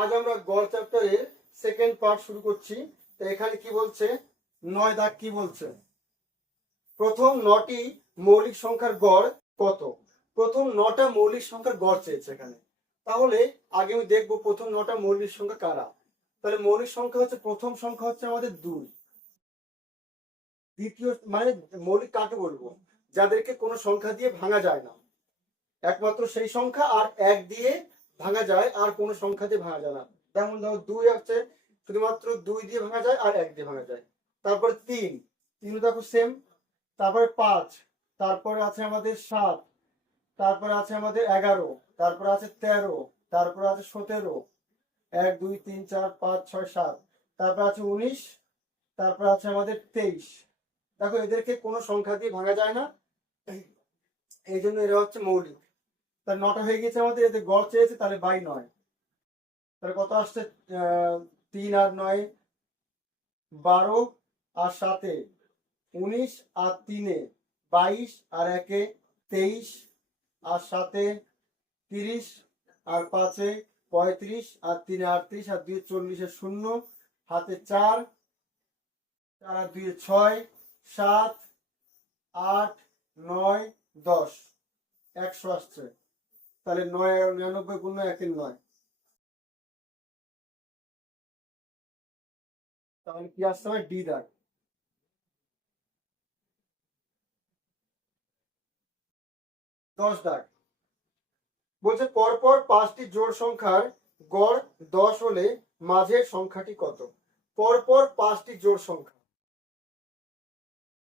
আজ আমরা গড় চ্যাপ্টারের সেকেন্ড পার্ট শুরু করছি। তো এখানে কি বলছে, 9 দাগ কি বলছে, প্রথম 9টি মৌলিক সংখ্যার গড় কত। প্রথম 9টা মৌলিক সংখ্যার গড় চেয়েছে এখানে। তাহলে আগে আমি দেখবো প্রথম 9টা মৌলিক সংখ্যা কারা। তাহলে মৌলিক সংখ্যা হচ্ছে, প্রথম সংখ্যা হচ্ছে আমাদের 2। দ্বিতীয় মানে মৌলিক কাকে বলবো, যাদেরকে কোনো সংখ্যা দিয়ে ভাঙা যায় না, একমাত্র সেই সংখ্যা, আর 1 দিয়ে ভাঙা যায়, আর কোনো সংখ্যা দিয়ে ভাঙা যায় না। যেমন ধরো 2 হচ্ছে শুধুমাত্র 2 দিয়ে ভাঙা যায় আর 1 দিয়ে ভাঙা যায়। তারপরে 3 দেখো সেম। তারপরে 5, তারপরে আছে আমাদের 7, তারপরে আছে আমাদের 11, তারপরে আছে 13, তারপরে আছে 17, 1 2 3 4 5 6 7, তারপর আছে 19, তারপর আছে আমাদের 23। দেখো এদেরকে কোনো সংখ্যা দিয়ে ভাঙা যায় না, এই জন্য এরা হচ্ছে মৌলিক। তার 9টা হয়ে গেছে আমাদের, এদের গড় চেয়েছে, তাহলে বাই 9। তাহলে কত আসছে, 3 আর 9 12, আর 7 19, আর 3 22, আর 1 23, আর 7 30, আর 5 35, আর 3 38, আর 2 40, 0 হাতে 4, 4 আর 2 6, 7 8 9 10, 100 আসছে। তাহলে 9 99 গুণ 1 এর 9, তাহলে কি আসতে হবে, ডি দাগ। 10 দাগ বলছে পরপর 5টি জোড় সংখ্যার গড় 10 হলে মাঝের সংখ্যাটি কত। পরপর 5টি জোড় সংখ্যা,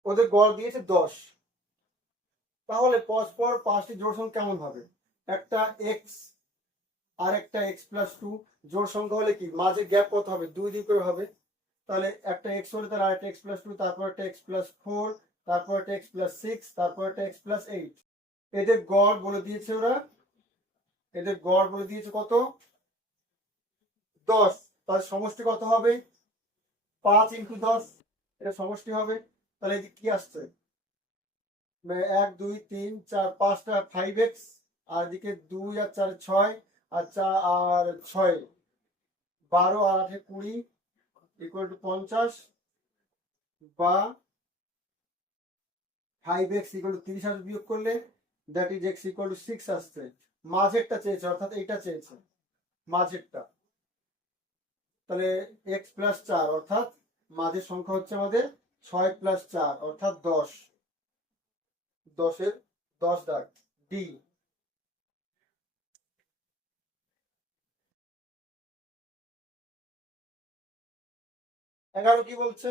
ওদের গড় দিয়েছে 10। তাহলে পরপর 5টি জোড় সংখ্যা কেমন হবে, একটা এক্স আর একটা এক্স প্লাস 2 জোড় সংখ্যা হলে কি মাঝে গ্যাপ কত হবে, 2 2 করে হবে। তাহলে একটা এক্স হলে তার আরেকটা এক্স প্লাস 2, তারপর একটা এক্স প্লাস 4, তারপর একটা এক্স প্লাস 6, তারপর একটা এক্স প্লাস 8। এদের গড় বলে দিয়েছে ওরা, এদের গড় বলে দিয়েছে কত, 10। তাহলে সমষ্টি কত হবে, 5 ইন্টু 10, এটা সমষ্টি হবে। তাহলে এদিকে কি আসছে, 1 2 3 4 5টা 5x, আর এদিকে 2 আর 4 6, আর 4 আর 6 12, আর 8 20 ইকুয়াল টু 50, বা 5x ইকুয়াল টু 30 আসবে বিয়োগ করলে, that is x equal to 6 আসছে। মাঝেরটা চেয়েছে, অর্থাৎ এইটা চেয়েছে মাঝেরটা। তাহলে x প্লাস 4, অর্থাৎ মাঝের সংখ্যা হচ্ছে আমাদের 6 প্লাস 4 অর্থাৎ 10। 10 দাগ, ডি। 11 কি বলছে,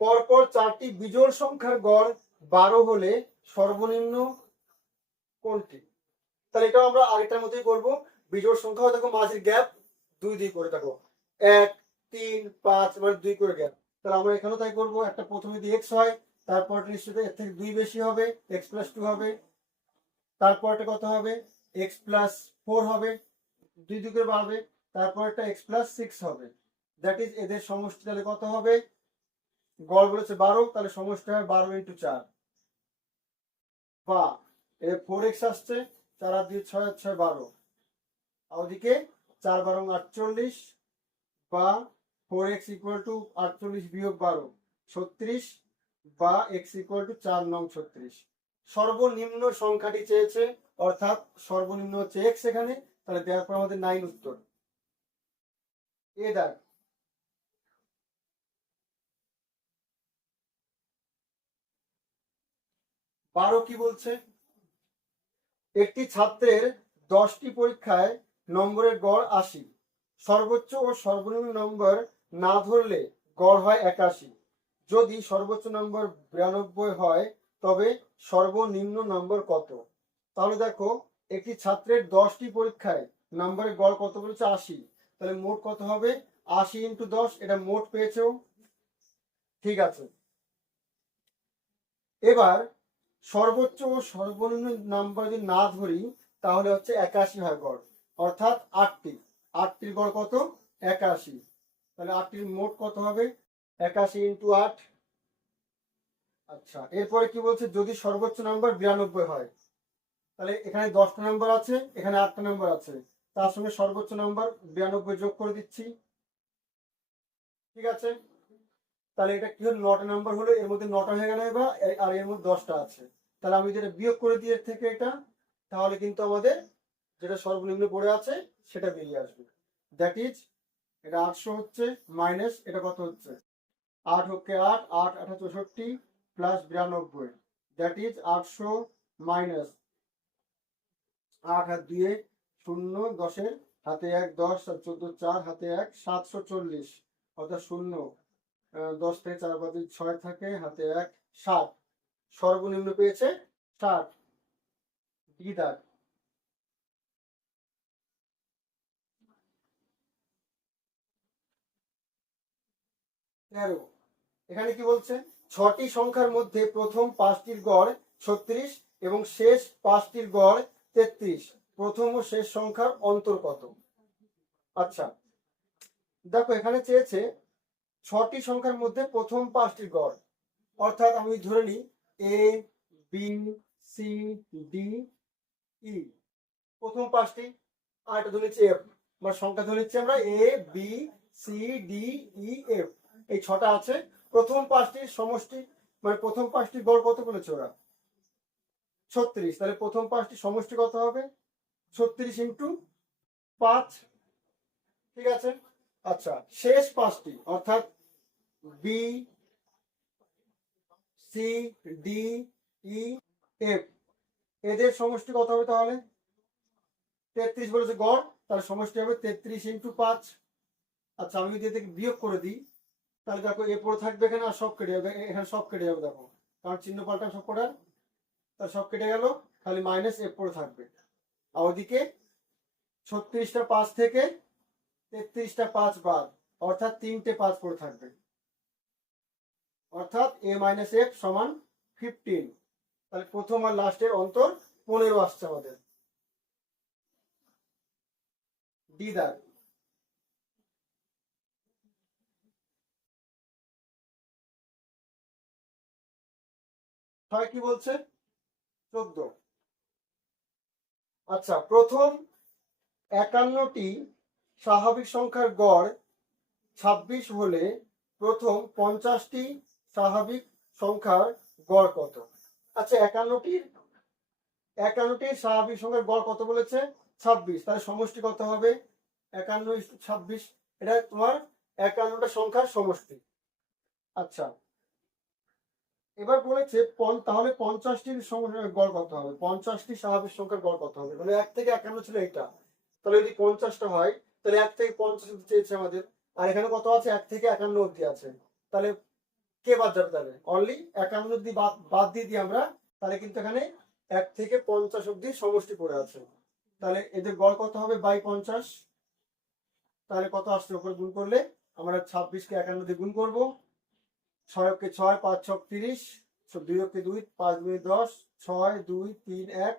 পরপর 4টি বিজোড় সংখ্যার গড় 12 হলে সর্বনিম্ন কোনটি। তাহলে এটা আমরা আগেরটার মতোই করবো। বিজোড় সংখ্যা দেখো মাঝের গ্যাপ 2 2 করে, দেখো 1 3 5 মানে 2 করে গ্যাপ। তাহলে আমরা এখানেও তাই করবো, একটা প্রথমে যদি x হয়, তারপর নিশ্চয়ই এর থেকে 2 বেশি হবে, x প্লাস 2 হবে, তারপরটা কত হবে, x প্লাস 4 হবে, 2 2 করে বাড়বে, তারপর একটা x প্লাস 6 হবে। দ্যাট ইজ এদের সমষ্টি তাহলে কত হবে, গড় বলেছে 12, তাহলে সমষ্টি হবে 12 ইন্টু 4, বা এ 4x আসছে, 4 আর 2 6 6 12, আর ওদিকে 4 12 48, বা 4x ইকুয়াল টু 48 বিয়োগ 12 36, বা x ইকুয়াল টু 4 নং 36। সর্বনিম্ন সংখ্যাটি চেয়েছে, অর্থাৎ সর্বনিম্ন হচ্ছে x এখানে, তাহলে দেওয়ার পর আমাদের 9 উত্তর। এ দাগ 12 কি বলছে, একটি ছাত্রের 10টি পরীক্ষায় নম্বরের গড় 80, সর্বোচ্চ ও সর্বনিম্ন নম্বর না ধরলে গড় হয় 81। যদি সর্বোচ্চ নম্বর 92 হয় তবে সর্বনিম্ন নম্বর কত। তাহলে দেখো একটি ছাত্রের 10টি পরীক্ষায় নম্বরের গড় কত বলেছে, 80। তাহলে মোট কত হবে, 80 ইন্টু 10, এটা মোট পেয়েছো, ঠিক আছে। এবার সর্বোচ্চ ও সর্বনিম্ন নাম্বার যদি না ধরি তাহলে হচ্ছে 81 হয় গড়, অর্থাৎ 8টির গড় কত, 81। তাহলে 8টির মোট কত হবে, 81 ইন্টু 8। আচ্ছা, এরপরে কি বলছে, যদি সর্বোচ্চ নাম্বার 92 হয়, তাহলে এখানে 10টা নাম্বার আছে, এখানে 8টা নাম্বার আছে, তার সঙ্গে সর্বোচ্চ নাম্বার 92 যোগ করে দিচ্ছি। ঠিক আছে, তাহলে এটা কি হলো, 9টা নাম্বার হলো, এর মধ্যে 9টা হয়ে গেল এবার, আর এর মধ্যে 10টা আছে। তাহলে আমি যেটা বিয়োগ করে দিই এর থেকে এটা, তাহলে কিন্তু আমাদের যেটা সর্বনিম্ন পড়ে আছে সেটা বেরিয়ে আসবে। দ্যাট ইজ এটা 800 হচ্ছে, মাইনাস এটা কত হচ্ছে, 8 হচ্ছে 8, 8 8 64 প্লাস 92, দ্যাট ইজ 800 মাইনাস 8 আর 2 0, 10-এর হাতে 1 10 আর 14 4 হাতে 1 740, অর্থাৎ 0 10 থেকে 4 বাদ 6 থাকে, হাতে 1 7, সর্বনিম্ন পেয়েছে 60। ডি দাগ। 13, এখানে কি বলছে, 6টি সংখ্যার মধ্যে প্রথম 5টির গড় 36 এবং শেষ 5টির গড় 33, প্রথম ও শেষ সংখ্যার অন্তর কত? আচ্ছা দেখো, এখানে চেয়েছে 6টি সংখ্যার মধ্যে প্রথম 5টির গড়, অর্থাৎ আমি ধরে নিই এ বি সি ডি ই, প্রথম 5টি, আর এটা ধরে নিচ্ছি এফ, মানে সংখ্যা ধরে নিচ্ছি আমরা A B C D E F, এই 6টা আছে। প্রথম 5টির সমষ্টি, মানে প্রথম 5টির গড় কত বলেছে ওরা, 36, তাহলে প্রথম 5টি সমষ্টি কত হবে, 36 ইন্টু 5। ঠিক আছে, আচ্ছা শেষ 5টি অর্থাৎ B C D E F, এদের সমষ্টি কত হবে, তাহলে 33 বলেছে গড়, তাহলে সমষ্টি হবে 33 ইন্টু 5। আচ্ছা আমি যদি এদিকে বিয়োগ করে দিই, তাহলে দেখো এ পড়ে থাকবে এখানে, আর সব কেটে যাবে, এখানে সব কেটে যাবে, দেখো কারণ চিহ্ন পাল্টা সব কটা, তাহলে সব কেটে গেল, খালি মাইনাস এফ পড়ে থাকবে। আর ওদিকে 36টা 5 থেকে 33টা 5 বাদ, অর্থাৎ 3টে 5 পড়ে থাকবে, অর্থাৎ এ মাইনাস এফ সমান 15। তাহলে প্রথম আর লাস্টের অন্তর 15 আসছে আমাদের। ডি দাগ। 6 কি বলছে, 14। আচ্ছা প্রথম 51টি স্বাভাবিক সংখ্যার গড় 26 হলে প্রথম 50টি স্বাভাবিক সংখ্যার গড় কত? আচ্ছা 51টির স্বাভাবিক সংখ্যার গড় কত বলেছে, 26, তাহলে সমষ্টি কত হবে, 51 26, এটা তোমার 51টা সংখ্যার সমষ্টি। আচ্ছা এবার বলেছে তাহলে 50টির গড় কত হবে, 50টি স্বাভাবিক সংখ্যার গড় কত হবে, মানে 1 থেকে 51 ছিল এটা, তাহলে যদি 50টা হয় তাহলে 1 থেকে 50 অব্দি চেয়েছে আমাদের, আর এখানে কত আছে, 1 থেকে 51 অব্দি আছে, তাহলে কে বাদ যাবে, তাহলে অনলি 51 অব্দি বাদ দিয়ে দিই আমরা, তাহলে কিন্তু এখানে 1 থেকে 50 অব্দি সমষ্টি পড়ে আছে, তাহলে এদের গড় কত হবে বাই 50, তাহলে কত আসছে, উপরে গুণ করলে আমরা 26কে 51 দিয়ে গুণ করবো, 6 কে 6, 5 6 30, 2 কে 2, 5 2 10, 6 2 3 1,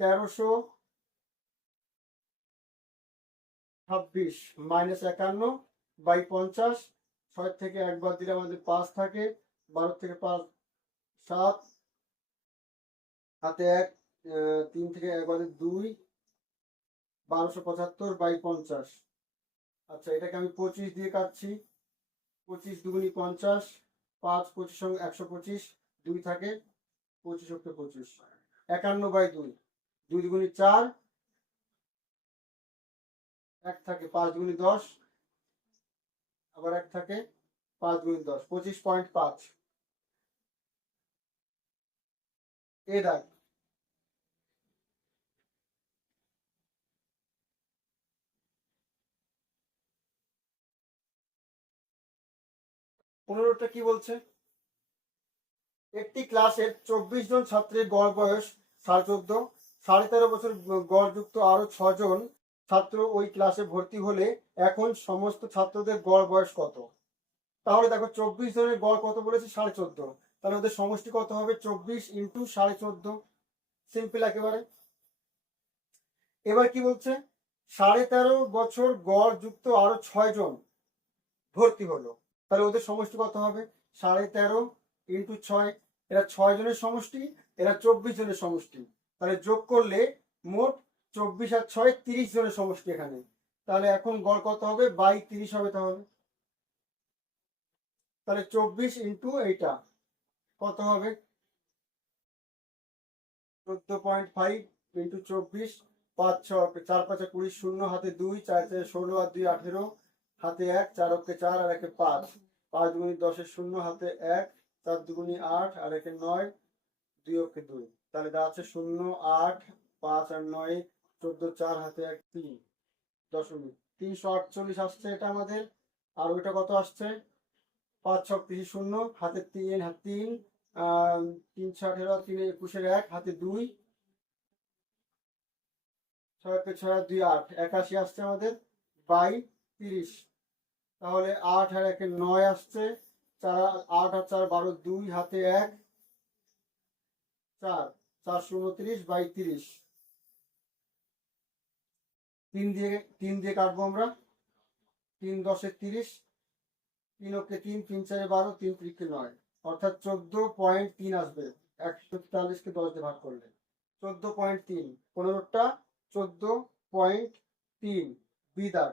1326 মাইনাস 51 বাই 50, 6 থেকে 1 বাদ দিলে আমাদের 5 থাকে, 12 থেকে 5 7, হাতে 1 3 থেকে 1 বাদে 2, 1275 বাই 50। আচ্ছা এটাকে আমি 25 দিয়ে কাটছি, 25 দুগুনি 50, 5 25 সঙ্গে 125, 2 থাকে, 25 × 25, 51 বাই 2, 2 দুগুনি 4, 1 থাকে, 5 দুগুনি 10, আবার 1 থাকে, 5 দুগুনি 10, 25.5। এ দাগ। 15টা কি বলছে, একটি ক্লাসের 24 জন ছাত্রের গড় বয়স 14.5, 13.5 বছর গড়যুক্ত আরো 6 জন ছাত্র ওই ক্লাসে ভর্তি হলে এখন সমস্ত ছাত্রদের গড় বয়স কত? তাহলে দেখো 24 জনের গড় কত বলেছে, 14.5, তাহলে ওদের সমষ্টি কত হবে, 24 ইন্টু 14.5, সিম্পল একেবারে। এবার কি বলছে, 13.5 বছর গড় যুক্ত আরো 6 জন ভর্তি হলো, তাহলে ওদের সমষ্টি কত হবে, 13.5 ইন্টু 6, এরা 6 জনের সমষ্টি, এরা 24 জনের সমষ্টি, তাহলে যোগ করলে মোট 24 আর 6 30 জনের সমষ্টি এখানে। তাহলে এখন গড় কত হবে? বাই 30 হবে। তাহলে 24 ইন্টু এইটা কত হবে? 14.5 ইন্টু 24, 5 6 4 5 20, 0 হাতে 2, 4 4 16 আর 2 18, হাতে 1, 4 অক্ষে 4 আর 1 5, 5 দুগুণে 10 0 হাতে 1, 4 দুগুণে 8 আর 1 9, 2 অক্ষে 2। তাহলে দাঁড়াচ্ছে 0 8 5 আর 9 14, 4 হাতে 1 3 দশমিক 348 আসছে এটা আমাদের। আর ওইটা কত আসছে? 5 6 30 0 হাতে 3 হাতে 3 3 6 18 3 21 1 হাতে 2 6 6 2 8 81 আসছে আমাদের বাই 30। তাহলে 8 আর 1 9 আসছে, 4 8 আর 4 12 2 হাতে 1 4 4 29 বাই 30। 3 দিয়ে কাটবো আমরা। 3 10 30, 3 অক্ষে 3 3 4 12 3 3 9, অর্থাৎ 14.3 আসবে 144কে 10 দিয়ে ভাগ করলে। 14.3 15টা 14.3 বিদার।